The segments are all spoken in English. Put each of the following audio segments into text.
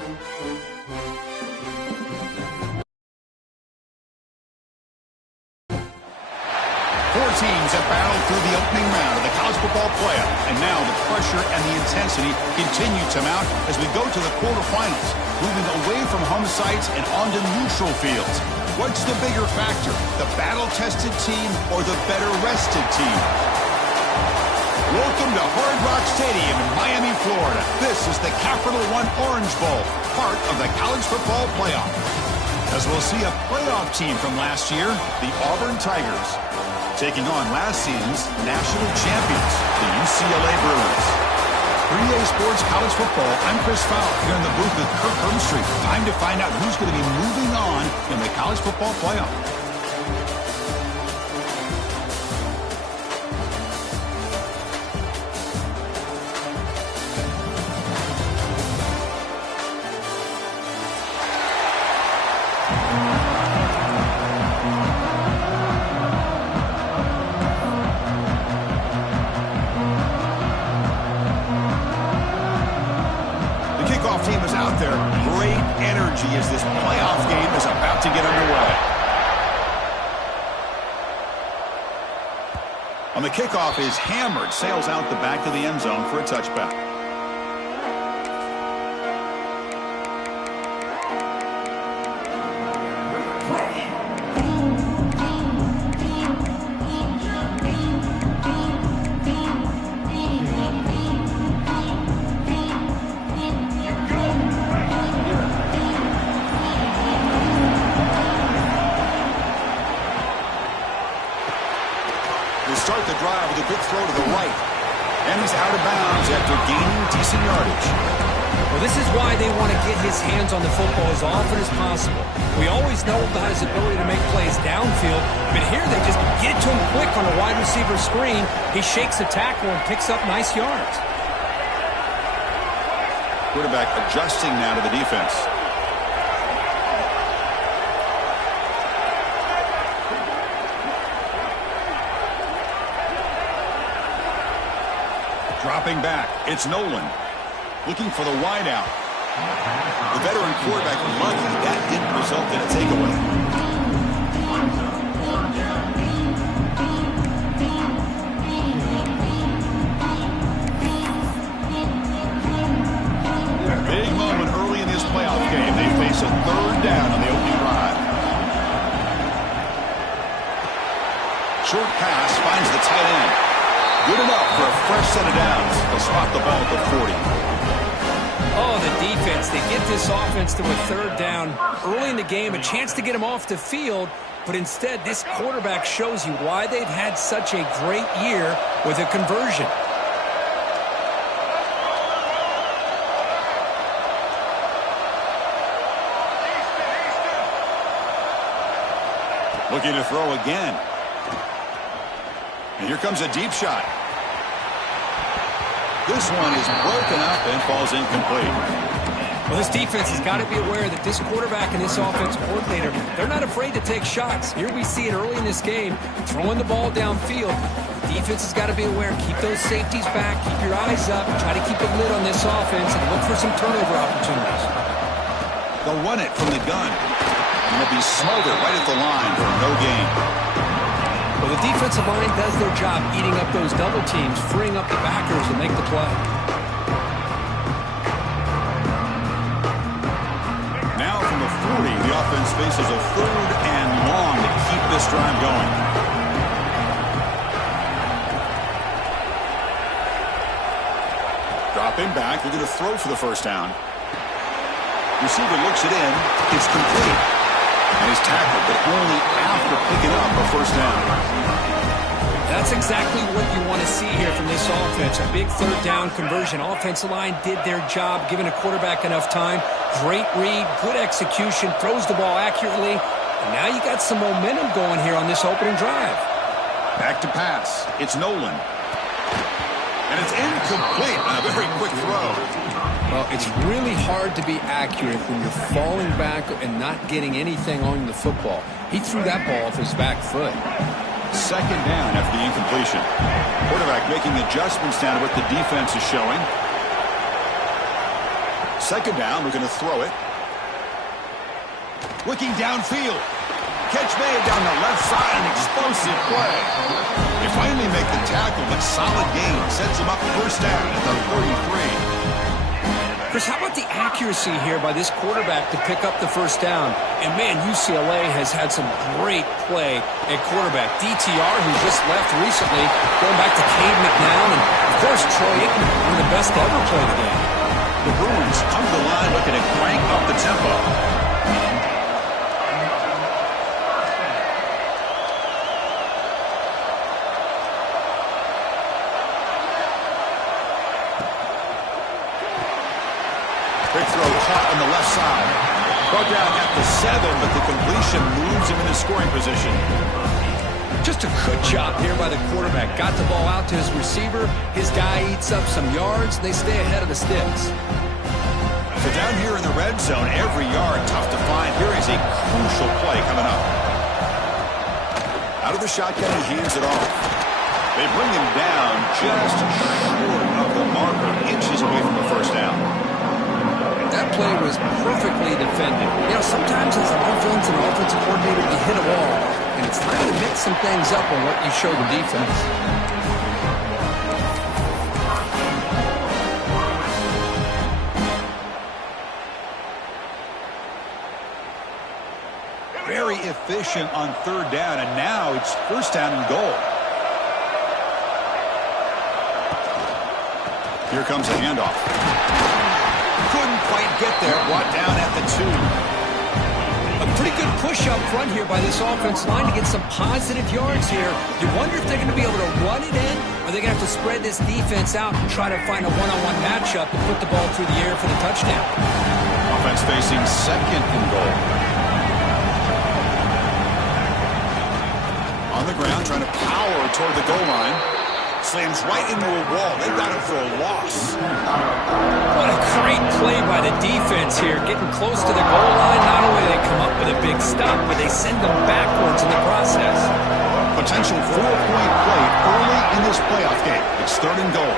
Four teams have battled through the opening round of the college football playoff, and now the pressure and the intensity continue to mount as we go to the quarterfinals, moving away from home sites and onto neutral fields. What's the bigger factor, the battle-tested team or the better-rested team? Welcome to Hard Rock Stadium in Miami, Florida. This is the Capital One Orange Bowl, part of the college football playoff. As we'll see a playoff team from last year, the Auburn Tigers, taking on last season's national champions, the UCLA Bruins. 3A Sports College Football, I'm Chris Fowler here in the booth with Kirk Hermstreet. Time to find out who's going to be moving on in the college football playoff. Team is out there. Great energy as this playoff game is about to get underway. On the kickoff is hammered, sails out the back of the end zone for a touchback. Start the drive with a quick throw to the right. And he's out of bounds after gaining decent yardage. Well, this is why they want to get his hands on the football as often as possible. We always know about his ability to make plays downfield, but here they just get it to him quick on a wide receiver screen. He shakes the tackle and picks up nice yards. Quarterback adjusting now to the defense. Dropping back, it's Nolan. Looking for the wide out. The veteran quarterback lucky that didn't result in a takeaway. Big moment early in this playoff game. They face a third down on the opening drive. Short pass finds the tight end. Good enough for a fresh set of downs. They'll spot the ball at the 40. Oh, the defense. They get this offense to a third down early in the game, a chance to get him off the field, but instead this quarterback shows you why they've had such a great year with a conversion. Looking to throw again. And here comes a deep shot. This one is broken up and falls incomplete. Well, this defense has got to be aware that this quarterback and this offensive coordinator, they're not afraid to take shots. Here we see it early in this game, throwing the ball downfield. The defense has got to be aware. Keep those safeties back. Keep your eyes up. Try to keep a lid on this offense and look for some turnover opportunities. They'll run it from the gun. And they'll be smothered right at the line for no gain. Well, the defensive line does their job eating up those double teams, freeing up the backers to make the play. Now from the 40, the offense faces a third and long to keep this drive going. Dropping back, they're going to throw for the first down. Receiver looks it in, it's complete. And he's tackled, but only after picking up a first down. That's exactly what you want to see here from this offense. A big third down conversion. Offensive line did their job, giving a quarterback enough time. Great read, good execution, throws the ball accurately. And now you got some momentum going here on this opening drive. Back to pass. It's Nolan. And it's incomplete on a very quick throw. Well, it's really hard to be accurate when you're falling back and not getting anything on the football. He threw that ball off his back foot. Second down after the incompletion. Quarterback making adjustments down to what the defense is showing. second down, we're going to throw it. Looking downfield. Catch made down the left side, an explosive play. They finally make the tackle, but solid gain sets them up first down at the 33. Chris, how about the accuracy here by this quarterback to pick up the first down? And, man, UCLA has had some great play at quarterback. DTR, who just left recently, going back to Cade McNown, and, of course, Troy Aikman, one of the best to ever play the game. The Bruins come to the line looking to crank up the tempo. Big throw caught on the left side. Brought down at the 7, but the completion moves him into scoring position. Just a good job here by the quarterback. Got the ball out to his receiver. His guy eats up some yards. They stay ahead of the sticks. So down here in the red zone, every yard tough to find. Here is a crucial play coming up. Out of the shotgun, he hands it off. They bring him down just short of the marker, inches away from the first down. That play was perfectly defended. You know, sometimes as an offense and offensive coordinator, you hit a wall, and it's time to mix some things up on what you show the defense. Very efficient on third down, and now it's first down and goal. Here comes a handoff. Couldn't quite get there. Brought down at the 2. A pretty good push up front here by this offense line to get some positive yards here. You wonder if they're going to be able to run it in, or they're going to have to spread this defense out and try to find a one-on-one matchup and put the ball through the air for the touchdown. Offense facing second and goal. On the ground, trying to power toward the goal line. Slams right into a wall. They've got him for a loss. What a great play by the defense here. Getting close to the goal line. Not only do they come up with a big stop, but they send them backwards in the process. Potential 4-point play early in this playoff game. It's third and goal.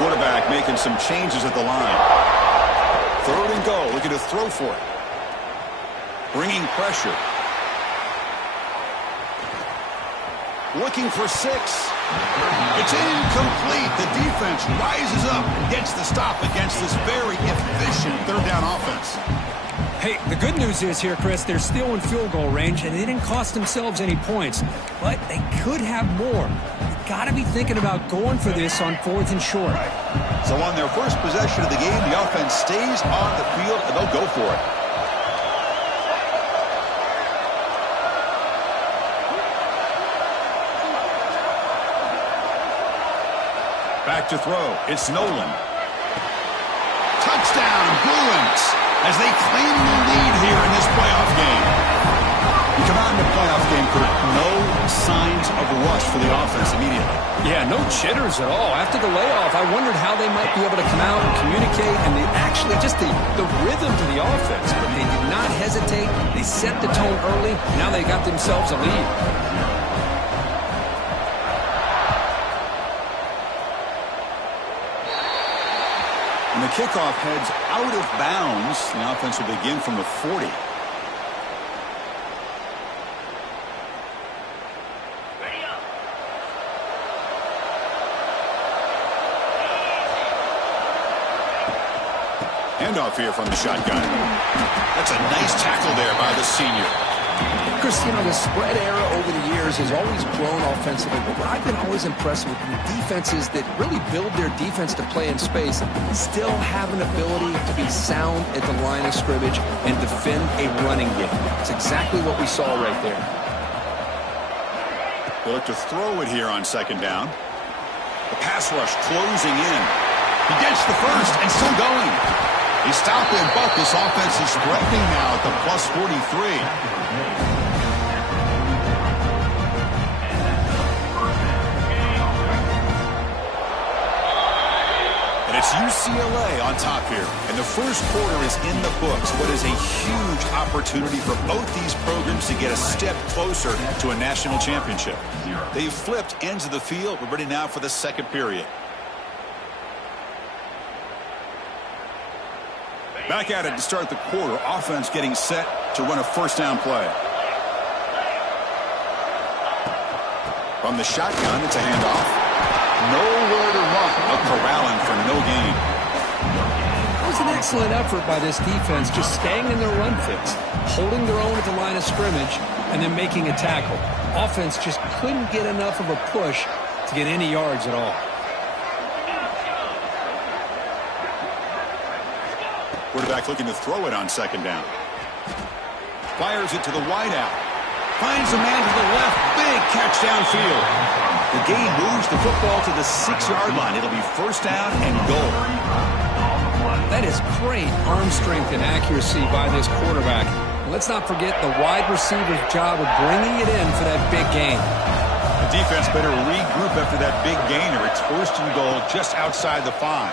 Quarterback making some changes at the line. Third and goal. Looking to throw for it. Bringing pressure. Looking for 6. It's incomplete. The defense rises up and gets the stop against this very efficient third down offense. Hey, the good news is here, Chris, they're still in field goal range, and they didn't cost themselves any points. But they could have more. You've got to be thinking about going for this on 4th and short. So on their first possession of the game, the offense stays on the field, and they'll go for it. Back to throw. It's Nolan. Touchdown, Bruins, as they claim the lead here in this playoff game. You come out in the playoff game, Kurt, no signs of rust for the offense immediately. Yeah, no jitters at all. After the layoff, I wondered how they might be able to come out and communicate, and actually just the rhythm to the offense. But they did not hesitate. They set the tone early. Now they got themselves a lead. And the kickoff heads out of bounds. The offense will begin from the 40. Handoff here from the shotgun. That's a nice tackle there by the senior. Chris, you know, the spread era over the years has always grown offensively, but what I've been always impressed with the defenses that really build their defense to play in space still have an ability to be sound at the line of scrimmage and defend a running game. It's exactly what we saw right there. They look to throw it here on second down. The pass rush closing in. He gets the first and still going. He stopped him, but this offense is threatening now at the plus 43. And it's UCLA on top here. And the first quarter is in the books. What is a huge opportunity for both these programs to get a step closer to a national championship. They've flipped ends of the field. We're ready now for the second period. Back at it to start the quarter. Offense getting set to run a first down play. From the shotgun, it's a handoff. Nowhere to run. A corralling for no gain. It was an excellent effort by this defense, just staying in their run fix, holding their own at the line of scrimmage, and then making a tackle. Offense just couldn't get enough of a push to get any yards at all. Quarterback looking to throw it on second down. Fires it to the wideout. Finds a man to the left. Big catch downfield. The gain moves the football to the 6-yard line. It'll be first down and goal. That is great arm strength and accuracy by this quarterback. Let's not forget the wide receiver's job of bringing it in for that big gain. The defense better regroup after that big gainer. It's first and goal just outside the 5.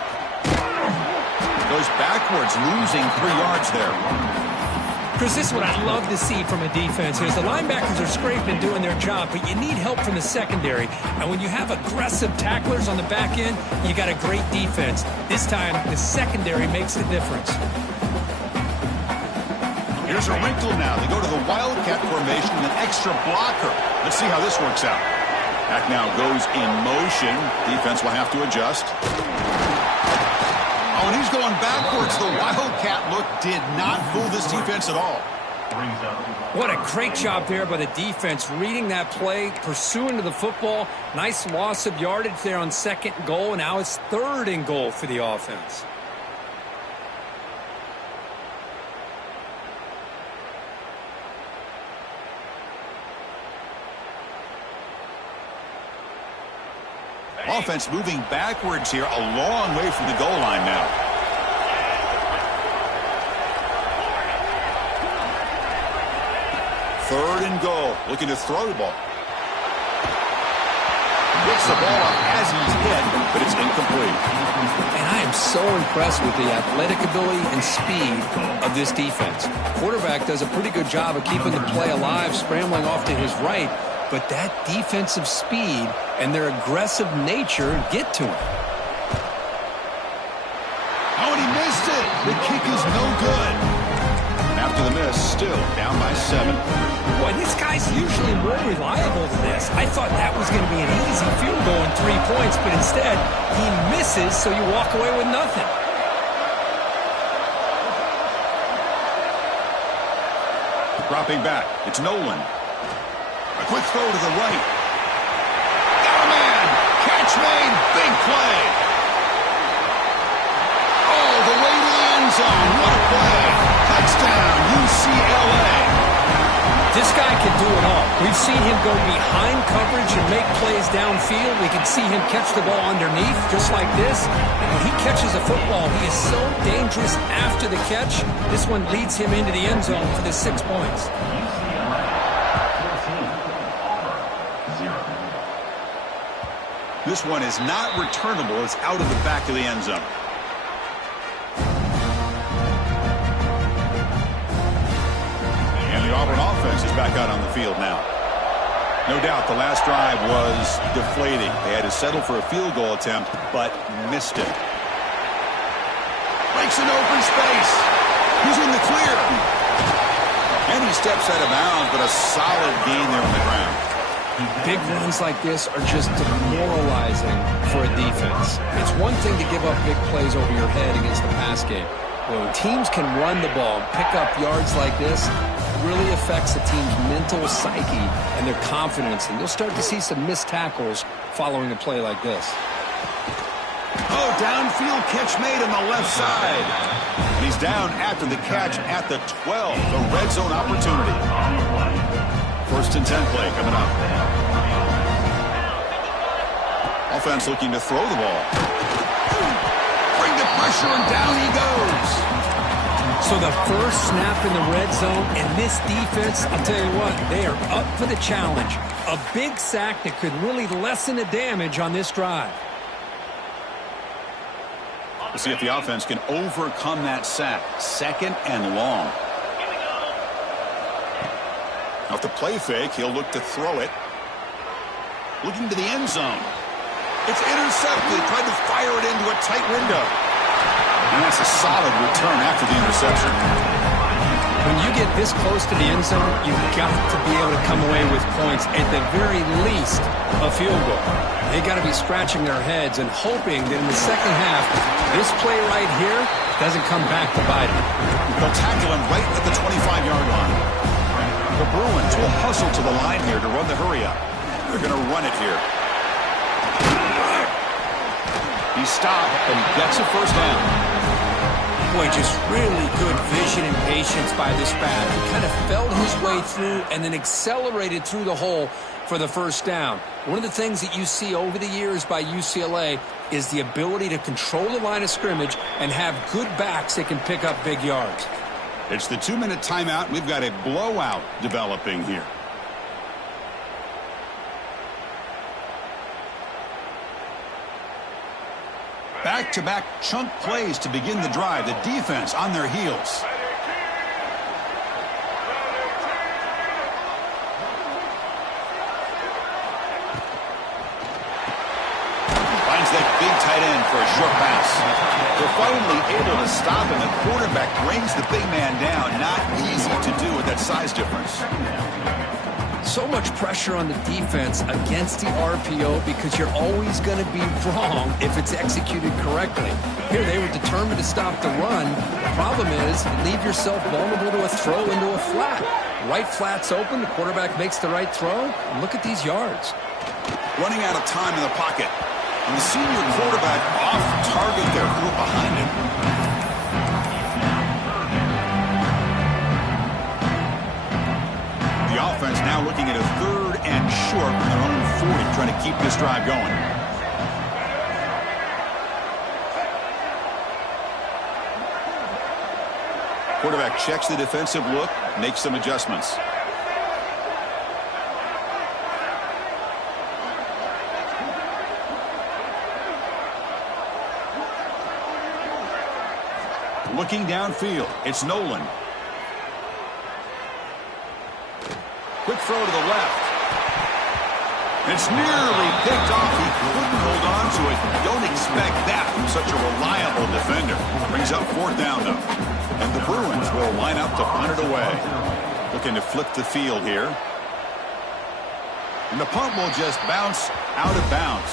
Goes backwards, losing 3 yards there. Chris, this is what I love to see from a defense. Is the linebackers are scraping, doing their job, but you need help from the secondary. And when you have aggressive tacklers on the back end, you got a great defense. This time, the secondary makes the difference. Here's a wrinkle now. They go to the Wildcat formation with an extra blocker. Let's see how this works out. Back now goes in motion. Defense will have to adjust. Oh, and he's going backwards. The Wildcat look did not fool this defense at all. What a great job there by the defense, reading that play, pursuing to the football. Nice loss of yardage there on second and goal, and now it's third and goal for the offense. Offense moving backwards here, a long way from the goal line now. Third and goal, looking to throw the ball. Gets the ball up as he's hit, but it's incomplete. And I am so impressed with the athletic ability and speed of this defense. Quarterback does a pretty good job of keeping the play alive, scrambling off to his right. But that defensive speed and their aggressive nature get to him. Oh, and he missed it. The kick is no good. After the miss, still down by 7. Boy, this guy's usually more reliable than this. I thought that was going to be an easy field goal and 3 points, but instead, he misses, so you walk away with nothing. Dropping back, it's Nolan. A quick throw to the right. Got a man. Catch made. Big play. All the way to the end zone. What a play. Touchdown, UCLA. This guy can do it all. We've seen him go behind coverage and make plays downfield. We can see him catch the ball underneath, just like this. And when he catches a football, he is so dangerous after the catch. This one leads him into the end zone for the 6 points. This one is not returnable. It's out of the back of the end zone. And the Auburn offense is back out on the field now. No doubt the last drive was deflating. They had to settle for a field goal attempt, but missed it. Breaks an open space. He's in the clear. And he steps out of bounds, but a solid gain there on the ground. Big runs like this are just demoralizing for a defense. It's one thing to give up big plays over your head against the pass game. When teams can run the ball and pick up yards like this, it really affects the team's mental psyche and their confidence. And you'll start to see some missed tackles following a play like this. Oh, downfield catch made on the left side. He's down after the catch at the 12. The red zone opportunity. First and 10 play coming up. Offense looking to throw the ball. Bring the pressure and down he goes. So the first snap in the red zone, and this defense, I'll tell you what, they are up for the challenge. A big sack that could really lessen the damage on this drive. We'll see if the offense can overcome that sack. Second and long. Off the play fake, he'll look to throw it. Looking to the end zone. It's intercepted. Tried to fire it into a tight window. And that's a solid return after the interception. When you get this close to the end zone, you've got to be able to come away with points, at the very least, a field goal. They got to be scratching their heads and hoping that in the second half, this play right here doesn't come back to bite them. They'll tackle him right at the 25-yard line. The Bruins will hustle to the line here to run the hurry up. They're going to run it here. He stopped, and he gets a first down. Boy, just really good vision and patience by this back. He kind of felt his way through and then accelerated through the hole for the first down. One of the things that you see over the years by UCLA is the ability to control the line of scrimmage and have good backs that can pick up big yards. It's the 2-minute timeout. We've got a blowout developing here. Back-to-back chunk plays to begin the drive. The defense on their heels. Finds that big tight end for a short pass. They're finally able to stop him. The quarterback brings the big man down. Not easy to do with that size difference. So much pressure on the defense against the RPO because you're always going to be wrong if it's executed correctly. Here they were determined to stop the run. The problem is you leave yourself vulnerable to a throw into a flat. Right flat's open. The quarterback makes the right throw. And look at these yards. Running out of time in the pocket. And the senior quarterback off target there. Group behind him. The offense now looking at a 3rd and short from their own 40, trying to keep this drive going. Quarterback checks the defensive look, makes some adjustments. Looking downfield, it's Nolan. Quick throw to the left. It's nearly picked off. He couldn't hold on to it. Don't expect that from such a reliable defender. Brings up 4th down, though. And the Bruins will line up to punt it away. Looking to flip the field here. And the punt will just bounce out of bounds.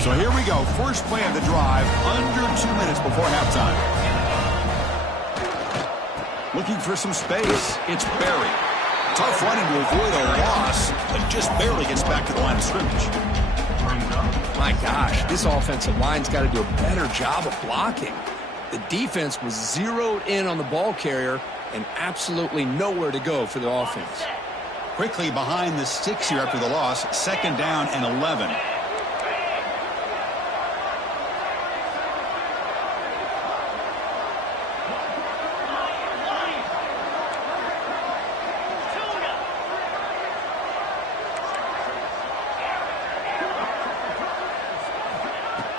So here we go. First play of the drive, under 2 minutes before halftime. Looking for some space. It's Berry. Tough running to avoid a loss, but just barely gets back to the line of scrimmage. My gosh, this offensive line's got to do a better job of blocking. The defense was zeroed in on the ball carrier and absolutely nowhere to go for the offense. Quickly behind the sticks here after the loss. 2nd down and 11.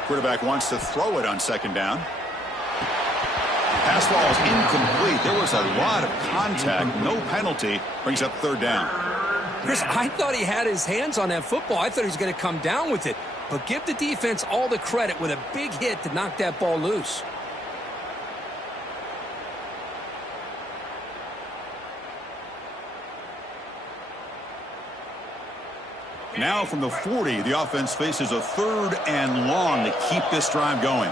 Quarterback wants to throw it on 2nd down. Pass ball is incomplete. There was a lot of contact. No penalty. Brings up 3rd down. Chris, I thought he had his hands on that football. I thought he was going to come down with it. But give the defense all the credit with a big hit to knock that ball loose. Now from the 40, the offense faces a 3rd and long to keep this drive going.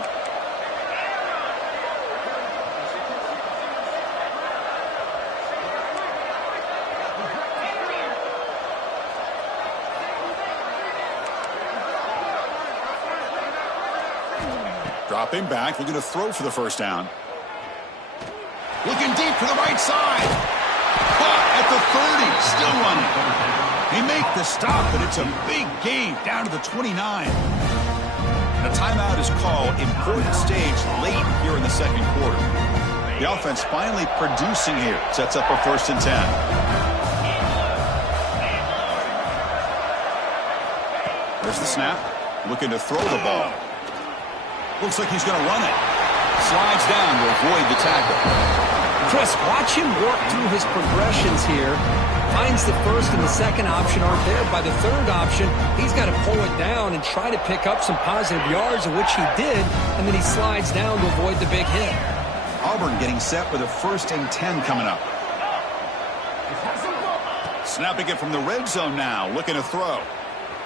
Dropping back, looking to throw for the first down. Looking deep to the right side. Caught at the 30, still running. They make the stop, but it's a big gain down to the 29. The timeout is called. Important stage late here in the 2nd quarter. The offense finally producing here. Sets up a 1st and 10. There's the snap. Looking to throw the ball. Looks like he's going to run it. Slides down to avoid the tackle. Chris, watch him work through his progressions here. Finds the first and the second option aren't there. By the third option, he's got to pull it down and try to pick up some positive yards, of which he did, and then he slides down to avoid the big hit. Auburn getting set with a 1st and 10 coming up. Snapping it from the red zone now, looking to throw.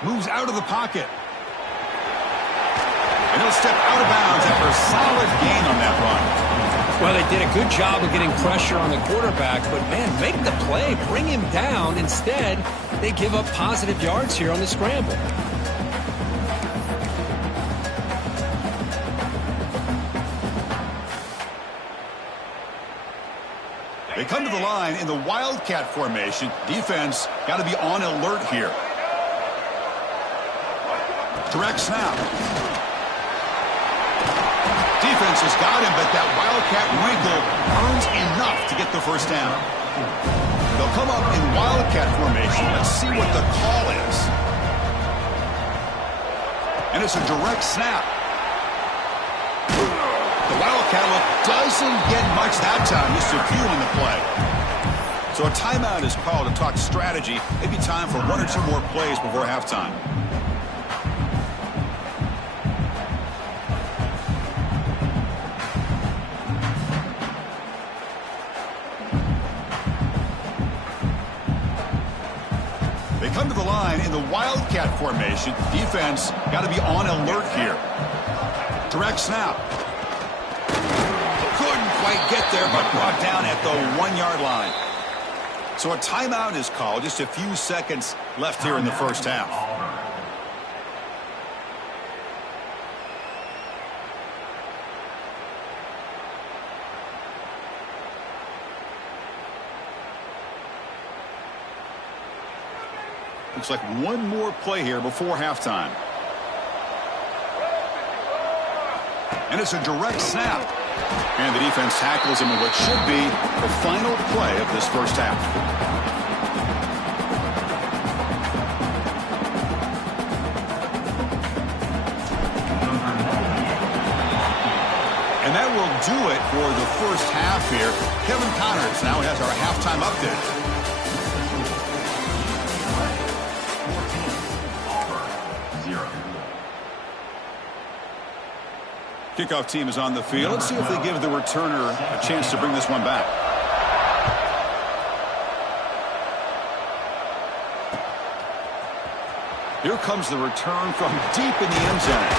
Moves out of the pocket. And he'll step out of bounds after a solid gain on that run. Well, they did a good job of getting pressure on the quarterback, but, man, make the play, bring him down. Instead, they give up positive yards here on the scramble. They come to the line in the Wildcat formation. Defense got to be on alert here. Direct snap. Defense has got him, but that Wildcat wrinkle earns enough to get the first down. They'll come up in Wildcat formation. Let's see what the call is. And it's a direct snap. The Wildcat look doesn't get much that time, just a few on the play. So a timeout is called to talk strategy. Maybe time for 1 or 2 more plays before halftime. They come to the line in the Wildcat formation. Defense got to be on alert here. Direct snap. Couldn't quite get there, but brought down at the 1-yard line. So a timeout is called. Just a few seconds left here in the first half. Looks like one more play here before halftime. And it's a direct snap. And the defense tackles him in what should be the final play of this first half. And that will do it for the first half here. Kevin Connors now has our halftime update. Kickoff team is on the field. Let's see if they give the returner a chance to bring this one back. Here comes the return from deep in the end zone.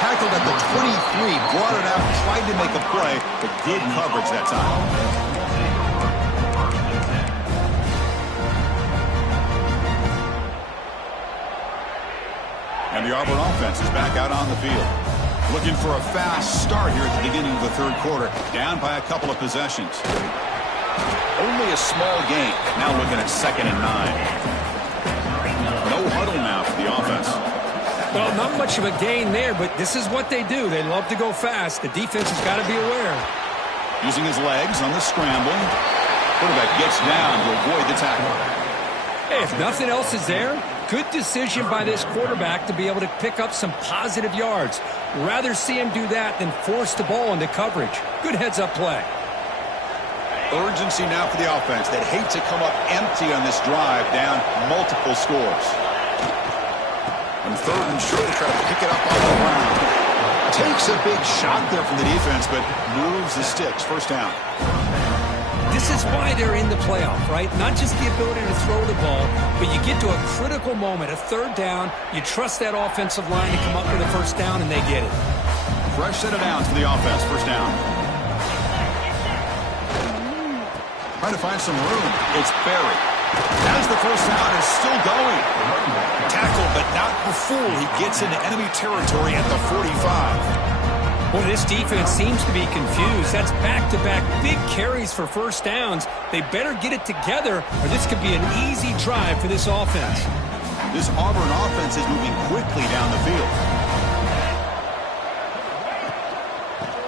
Tackled at the 23, brought it out, tried to make a play, but good coverage that time. And the Auburn offense is back out on the field. Looking for a fast start here at the beginning of the third quarter. Down by a couple of possessions. Only a small gain. Now looking at 2nd and 9. No huddle now for the offense. Well, not much of a gain there, but this is what they do. They love to go fast. The defense has got to be aware. Using his legs on the scramble. Quarterback gets down to avoid the tackle. Hey, if nothing else is there, good decision by this quarterback to be able to pick up some positive yards. Rather see him do that than force the ball into coverage. Good heads-up play. Urgency now for the offense. They'd hate to come up empty on this drive, down multiple scores. On 3rd and short, try to pick it up off the ground. Takes a big shot there from the defense, but moves the sticks. First down. This is why they're in the playoff, right? Not just the ability to throw the ball, but you get to a critical moment, a 3rd down, you trust that offensive line to come up with a first down, and they get it. Fresh set of downs for the offense, first down. Trying to find some room. It's Berry. As the first down is still going. Tackled, but not before he gets into enemy territory at the 45. Well, this defense seems to be confused. That's back-to-back big carries for first downs. They better get it together, or this could be an easy drive for this offense. This Auburn offense is moving quickly down the field.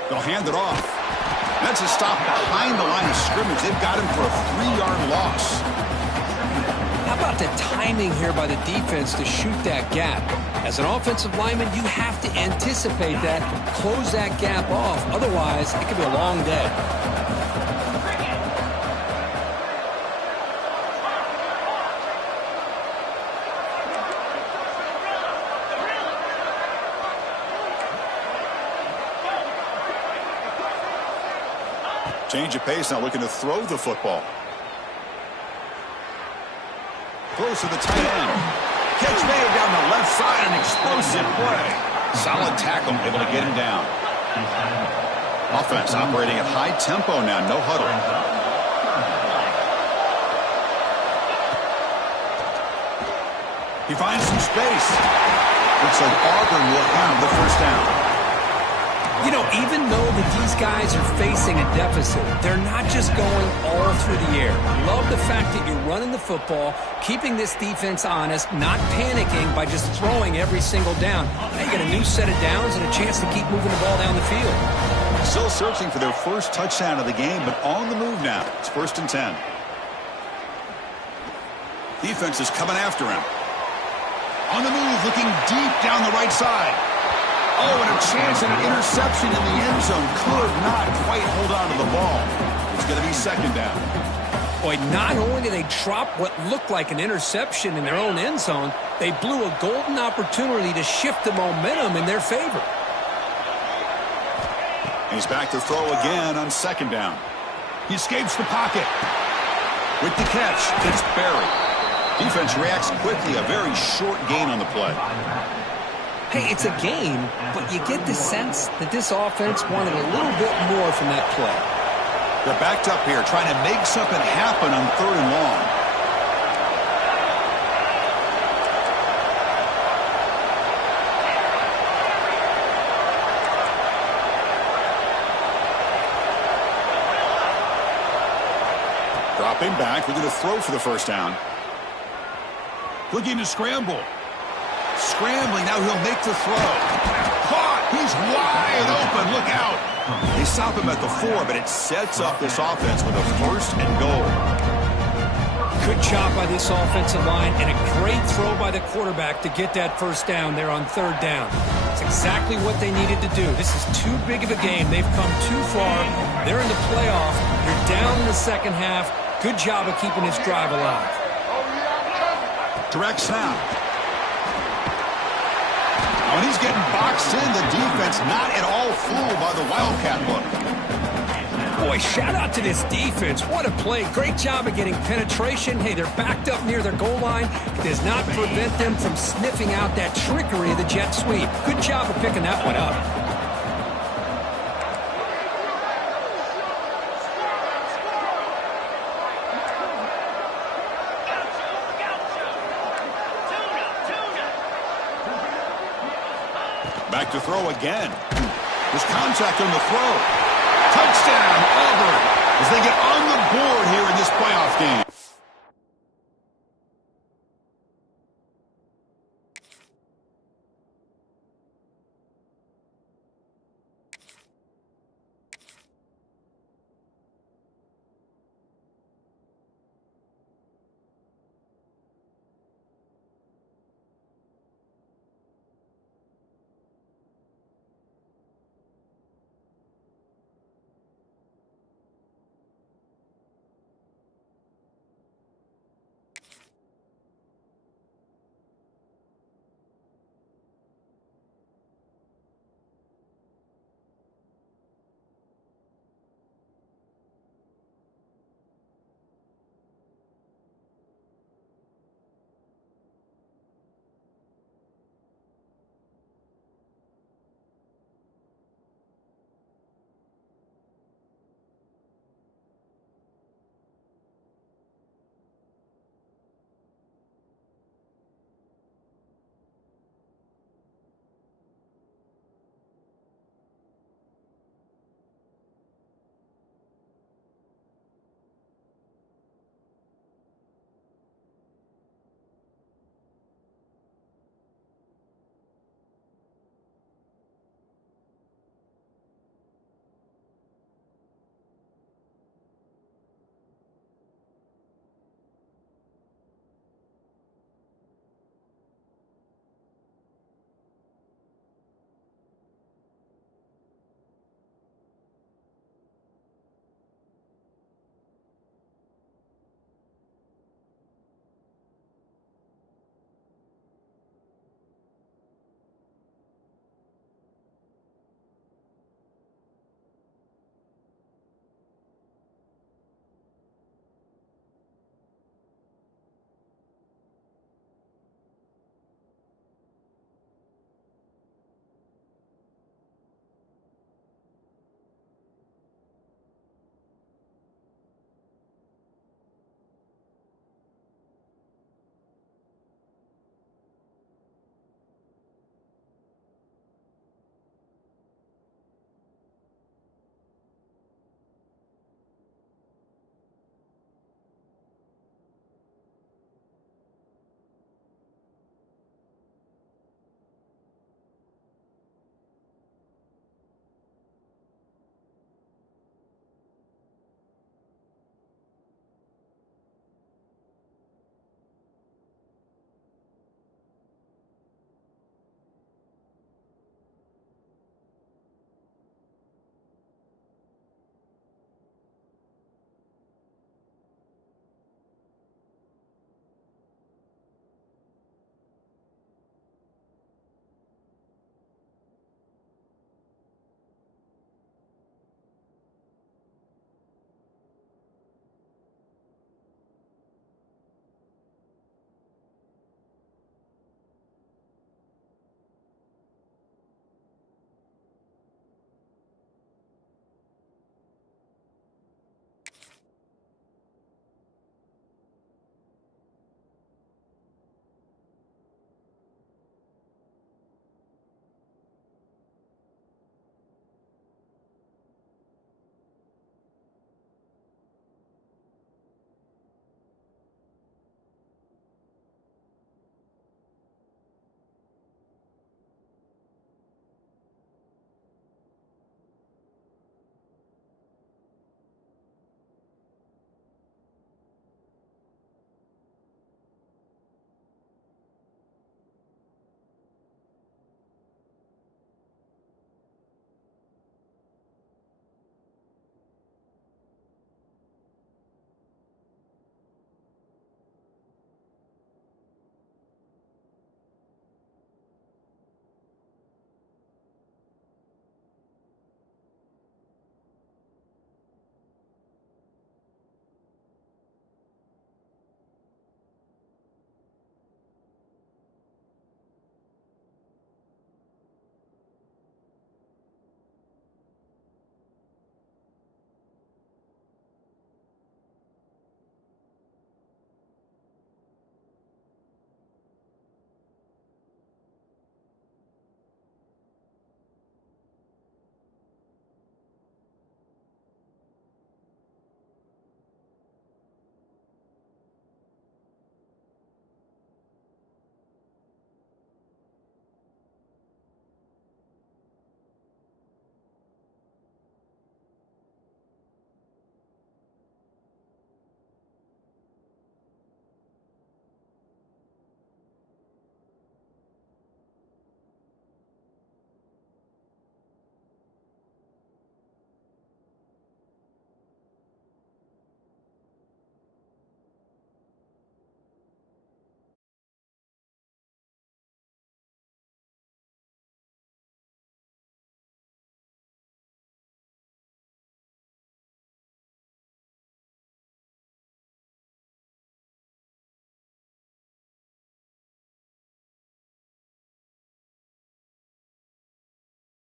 They'll hand it off. That's a stop behind the line of scrimmage. They've got him for a 3-yard loss. How about the timing here by the defense to shoot that gap? As an offensive lineman, you have to anticipate that, close that gap off. Otherwise, it could be a long day. Change of pace, now looking to throw the football. Throws to the tight end. Catch made down the left side, an explosive play. Solid tackle, able to get him down. Offense operating at high tempo now, no huddle. He finds some space. Looks like Auburn will have the first down. You know, even though that these guys are facing a deficit, they're not just going all through the air. Love the fact that you're running the football, keeping this defense honest, not panicking by just throwing every single down. They get a new set of downs and a chance to keep moving the ball down the field. Still searching for their first touchdown of the game, but on the move now. It's 1st and 10. Defense is coming after him. On the move, looking deep down the right side. Oh, and a chance at an interception in the end zone. Could not quite hold on to the ball. It's going to be 2nd down. Boy, not only did they drop what looked like an interception in their own end zone, they blew a golden opportunity to shift the momentum in their favor. He's back to throw again on 2nd down. He escapes the pocket. With the catch, it's buried. Defense reacts quickly. A very short gain on the play. Hey, it's a game, but you get the sense that this offense wanted a little bit more from that play. They're backed up here, trying to make something happen on 3rd and long. Dropping back, we're going to throw for the first down. Looking to scramble. Scrambling, now he'll make the throw. Caught! He's wide open, look out! They stop him at the 4, but it sets up this offense with a 1st and goal. Good job by this offensive line, and a great throw by the quarterback to get that first down there on 3rd down. It's exactly what they needed to do. This is too big of a game. They've come too far. They're in the playoff. You're down in the second half. Good job of keeping this drive alive. Direct snap. When he's getting boxed in, the defense not at all fooled by the Wildcat look. Boy, shout out to this defense. What a play. Great job of getting penetration. Hey, they're backed up near their goal line. It does not prevent them from sniffing out that trickery of the jet sweep. Good job of picking that one up. Back to throw again. There's contact on the throw. Touchdown, Auburn, as they get on the board here in this playoff game.